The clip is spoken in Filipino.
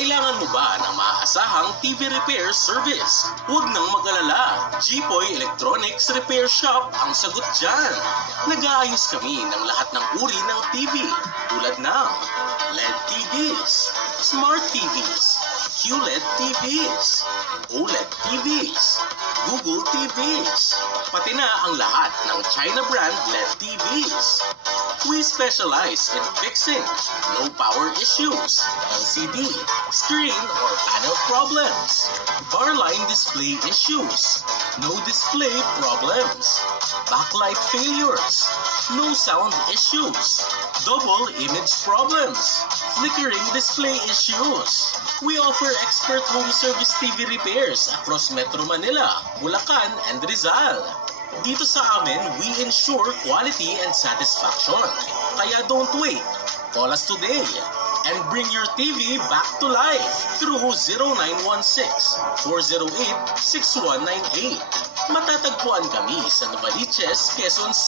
Kailangan mo ba ng maaasahang TV repair service? Huwag nang mag-alala. Jipoy Electronics Repair Shop ang sagot dyan. Nag-aayos kami ng lahat ng uri ng TV tulad ng LED TVs, Smart TVs, QLED TVs, OLED TVs, Google TVs, pati na ang lahat ng China brand LED TVs. We specialize in fixing low power issues, LCD, screen or panel problems, bar line display issues, no display problems, backlight failures, no sound issues, double image problems, flickering display issues. We offer expert home service TV repairs across Metro Manila, Bulacan, and Rizal. Dito sa amin, we ensure quality and satisfaction. Kaya don't wait. Call us today and bring your TV back to life through 0916-408-6198. Matatagpuan kami sa Novaliches, Quezon City.